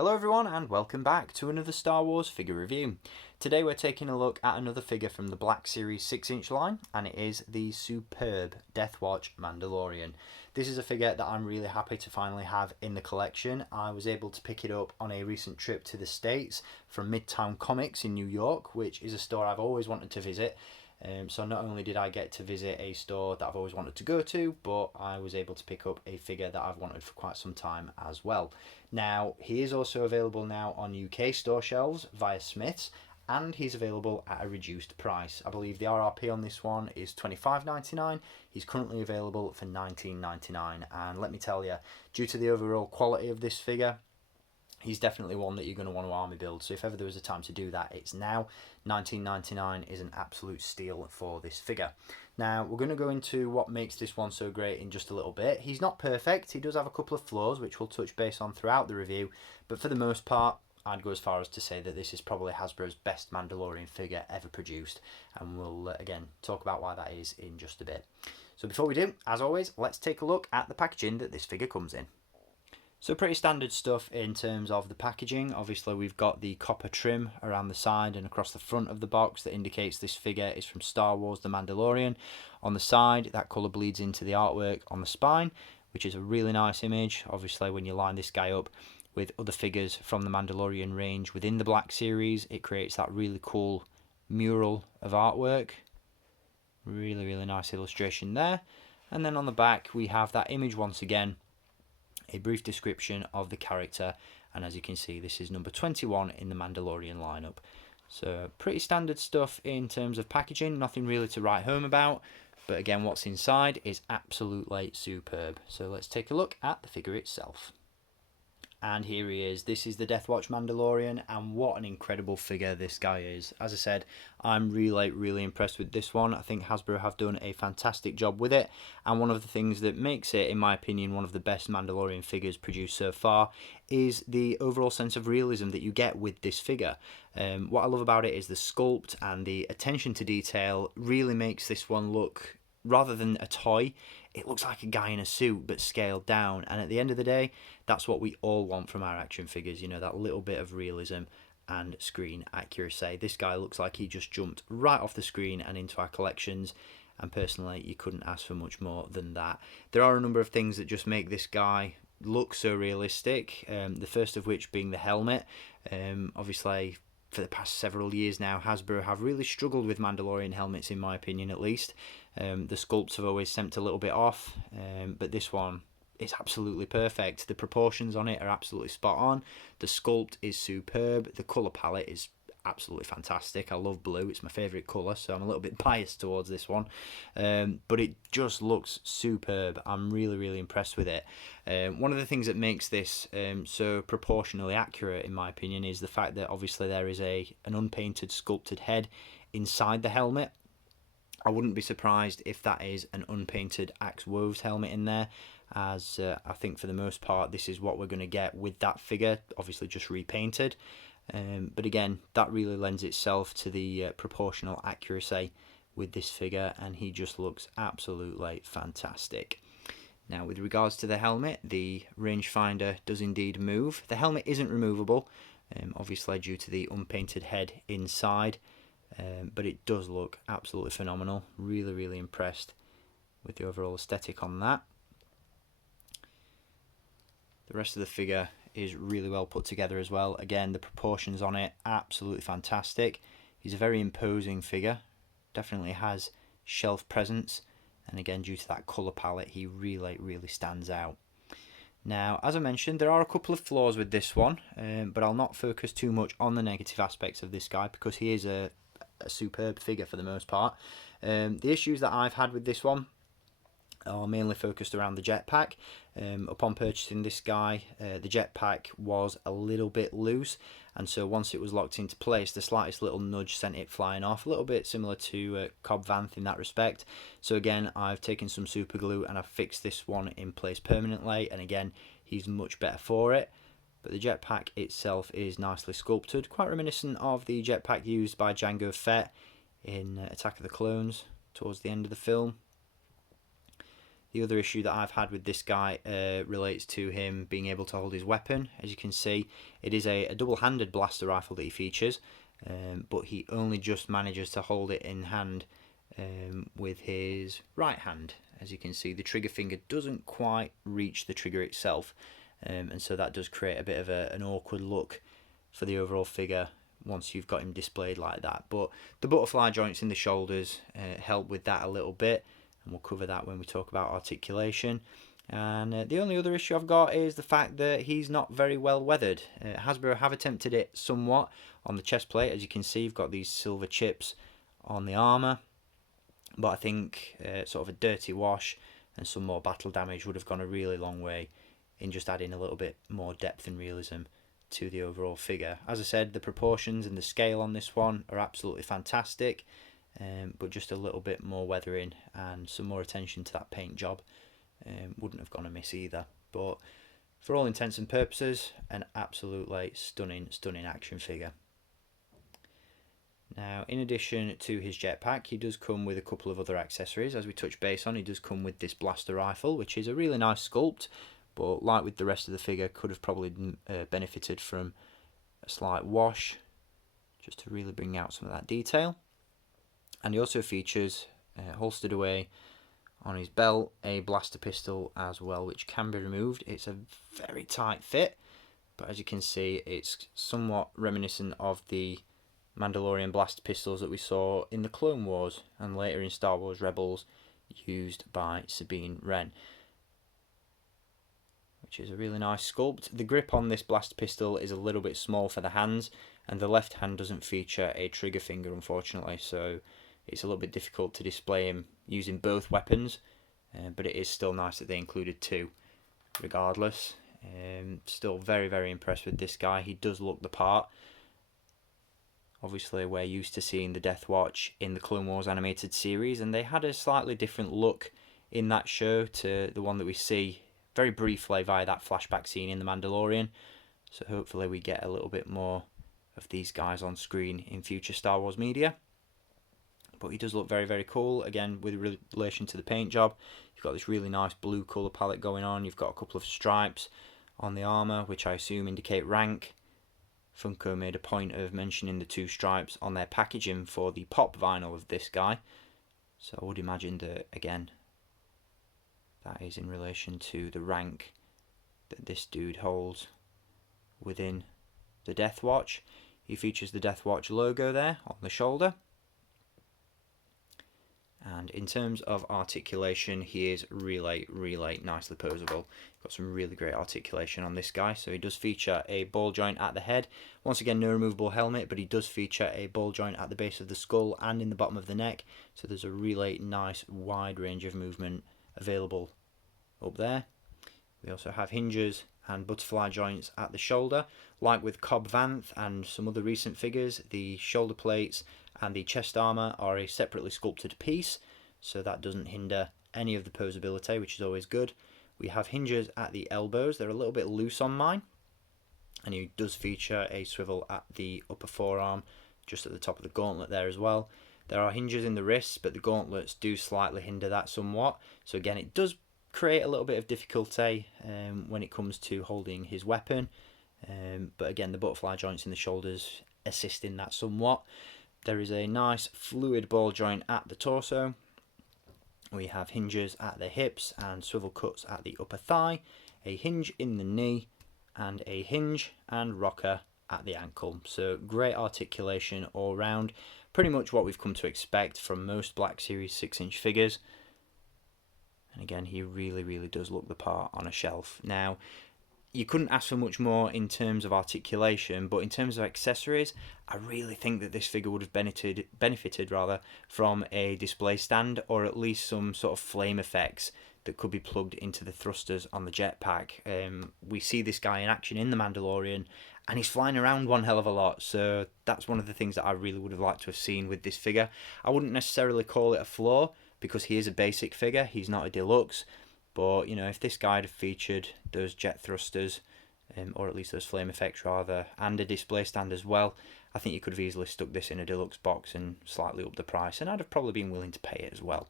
Hello everyone and welcome back to another Star Wars figure review. Today we're taking a look at another figure from the Black Series 6-inch line, and it is the superb Death Watch Mandalorian. This is a figure that I'm really happy to finally have in the collection. I was able to pick it up on a recent trip to the States from Midtown Comics in New York, which is a store I've always wanted to visit. So not only did I get to visit a store that I've always wanted to go to, but I was able to pick up a figure that I've wanted for quite some time as well. Now, he is also available now on UK store shelves via Smiths, and he's available at a reduced price. I believe the RRP on this one is $25.99. He's currently available for $19.99, and let me tell you, due to the overall quality of this figure, he's definitely one that you're going to want to army build. So if ever there was a time to do that, it's now. $19.99 is an absolute steal for this figure. Now, we're going to go into what makes this one so great in just a little bit. He's not perfect. He does have a couple of flaws, which we'll touch base on throughout the review. But for the most part, I'd go as far as to say that this is probably Hasbro's best Mandalorian figure ever produced. And we'll, again, talk about why that is in just a bit. So before we do, as always, let's take a look at the packaging that this figure comes in. So pretty standard stuff in terms of the packaging. Obviously we've got the copper trim around the side and across the front of the box that indicates this figure is from Star Wars The Mandalorian. On the side, that colour bleeds into the artwork on the spine, which is a really nice image. Obviously when you line this guy up with other figures from the Mandalorian range within the Black Series, it creates that really cool mural of artwork. Really nice illustration there. And then on the back we have that image once again, a brief description of the character, and as you can see, this is number 21 in the Mandalorian lineup. So pretty standard stuff in terms of packaging, nothing really to write home about, but again, what's inside is absolutely superb. So let's take a look at the figure itself. And here he is. This is the Death Watch Mandalorian, and what an incredible figure this guy is. As I said, I'm really impressed with this one. I think Hasbro have done a fantastic job with it, and one of the things that makes it, in my opinion, one of the best Mandalorian figures produced so far is the overall sense of realism that you get with this figure. What I love about it is the sculpt and the attention to detail really makes this one look, rather than a toy, it looks like a guy in a suit but scaled down. And at the end of the day, that's what we all want from our action figures, you know, that little bit of realism and screen accuracy. This guy looks like he just jumped right off the screen and into our collections, and personally you couldn't ask for much more than that. There are a number of things that just make this guy look so realistic, the first of which being the helmet. Obviously for the past several years now, Hasbro have really struggled with Mandalorian helmets, in my opinion at least. The sculpts have always seemed a little bit off, but this one is absolutely perfect. The proportions on it are absolutely spot on. The sculpt is superb. The colour palette is absolutely fantastic. I love blue. It's my favourite colour, so I'm a little bit biased towards this one. But it just looks superb. I'm really impressed with it. One of the things that makes this so proportionally accurate, in my opinion, is the fact that obviously there is an unpainted sculpted head inside the helmet. I wouldn't be surprised if that is an unpainted Axe Woves helmet in there, as I think for the most part this is what we're going to get with that figure, obviously just repainted. But again, that really lends itself to the proportional accuracy with this figure, and he just looks absolutely fantastic. Now, with regards to the helmet, the rangefinder does indeed move. The helmet isn't removable, obviously due to the unpainted head inside, but it does look absolutely phenomenal. Really impressed with the overall aesthetic on that. The rest of the figure is really well put together as well. Again, the proportions on it, absolutely fantastic. He's a very imposing figure, definitely has shelf presence, and again, due to that colour palette, he really stands out. Now, as I mentioned, there are a couple of flaws with this one, but I'll not focus too much on the negative aspects of this guy because he is a superb figure for the most part. The issues that I've had with this one are mainly focused around the jetpack. Upon purchasing this guy, the jetpack was a little bit loose, and so once it was locked into place, the slightest little nudge sent it flying off, a little bit similar to Cobb Vanth in that respect. So again, I've taken some super glue and I've fixed this one in place permanently, and again, he's much better for it. But the jetpack itself is nicely sculpted, quite reminiscent of the jetpack used by Jango Fett in Attack of the Clones towards the end of the film. The other issue that I've had with this guy relates to him being able to hold his weapon. As you can see, it is a double-handed blaster rifle that he features, but he only just manages to hold it in hand with his right hand. As you can see, the trigger finger doesn't quite reach the trigger itself, and so that does create a bit of an awkward look for the overall figure once you've got him displayed like that. But the butterfly joints in the shoulders help with that a little bit, and we'll cover that when we talk about articulation. And the only other issue I've got is the fact that he's not very well weathered. Hasbro have attempted it somewhat on the chest plate. As you can see, you've got these silver chips on the armour, but I think sort of a dirty wash and some more battle damage would have gone a really long way in just adding a little bit more depth and realism to the overall figure. As I said, the proportions and the scale on this one are absolutely fantastic, but just a little bit more weathering and some more attention to that paint job wouldn't have gone amiss either. But for all intents and purposes, an absolutely stunning action figure. Now, in addition to his jetpack, he does come with a couple of other accessories. As we touched base on, he does come with this blaster rifle, which is a really nice sculpt, but like with the rest of the figure, could have probably benefited from a slight wash just to really bring out some of that detail. And he also features, holstered away on his belt, a blaster pistol as well, which can be removed. It's a very tight fit, but as you can see, it's somewhat reminiscent of the Mandalorian blaster pistols that we saw in the Clone Wars and later in Star Wars Rebels, used by Sabine Wren, which is a really nice sculpt. The grip on this blaster pistol is a little bit small for the hands, and the left hand doesn't feature a trigger finger, unfortunately, so it's a little bit difficult to display him using both weapons, but it is still nice that they included two regardless. Still very impressed with this guy. He does look the part. Obviously, we're used to seeing the Death Watch in the Clone Wars animated series, and they had a slightly different look in that show to the one that we see very briefly via that flashback scene in The Mandalorian. So hopefully we get a little bit more of these guys on screen in future Star Wars media. But he does look very cool. Again, with relation to the paint job, you've got this really nice blue colour palette going on. You've got a couple of stripes on the armour, which I assume indicate rank. Funko made a point of mentioning the two stripes on their packaging for the pop vinyl of this guy. So I would imagine that, again, that is in relation to the rank that this dude holds within the Death Watch. He features the Death Watch logo there on the shoulder. And in terms of articulation, he is really nicely posable. Got some really great articulation on this guy. So he does feature a ball joint at the head. Once again, no removable helmet, but he does feature a ball joint at the base of the skull and in the bottom of the neck. So there's a really nice wide range of movement available up there. We also have hinges and butterfly joints at the shoulder. Like with Cobb Vanth and some other recent figures, the shoulder plates and the chest armour are a separately sculpted piece, so that doesn't hinder any of the posability, which is always good. We have hinges at the elbows. They're a little bit loose on mine, and he does feature a swivel at the upper forearm, just at the top of the gauntlet there as well. There are hinges in the wrists, but the gauntlets do slightly hinder that somewhat. So again, it does create a little bit of difficulty when it comes to holding his weapon, but again, the butterfly joints in the shoulders assist in that somewhat. There is a nice fluid ball joint at the torso. We have hinges at the hips and swivel cuts at the upper thigh, a hinge in the knee, and a hinge and rocker at the ankle. So great articulation all round. Pretty much what we've come to expect from most Black Series 6-inch figures. And again, he really does look the part on a shelf. Now, you couldn't ask for much more in terms of articulation, but in terms of accessories, I really think that this figure would have benefited from a display stand, or at least some sort of flame effects that could be plugged into the thrusters on the jetpack. We see this guy in action in The Mandalorian, and he's flying around one hell of a lot, so that's one of the things that I really would have liked to have seen with this figure. I wouldn't necessarily call it a flaw, because he is a basic figure, he's not a deluxe. But, you know, if this guy had featured those jet thrusters, or at least those flame effects rather, and a display stand as well, I think you could have easily stuck this in a deluxe box and slightly up the price, and I'd have probably been willing to pay it as well.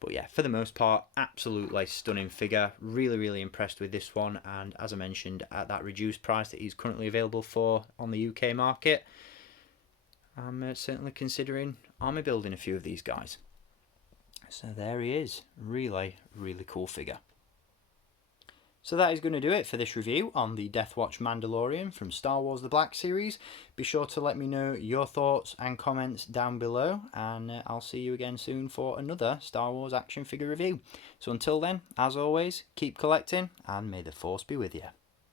But yeah, for the most part, absolutely stunning figure. Really impressed with this one. And as I mentioned, at that reduced price that he's currently available for on the UK market, I'm certainly considering army building a few of these guys. So there he is. Really cool figure. So that is going to do it for this review on the Death Watch Mandalorian from Star Wars The Black Series. Be sure to let me know your thoughts and comments down below, and I'll see you again soon for another Star Wars action figure review. So until then, as always, keep collecting, and may the Force be with you.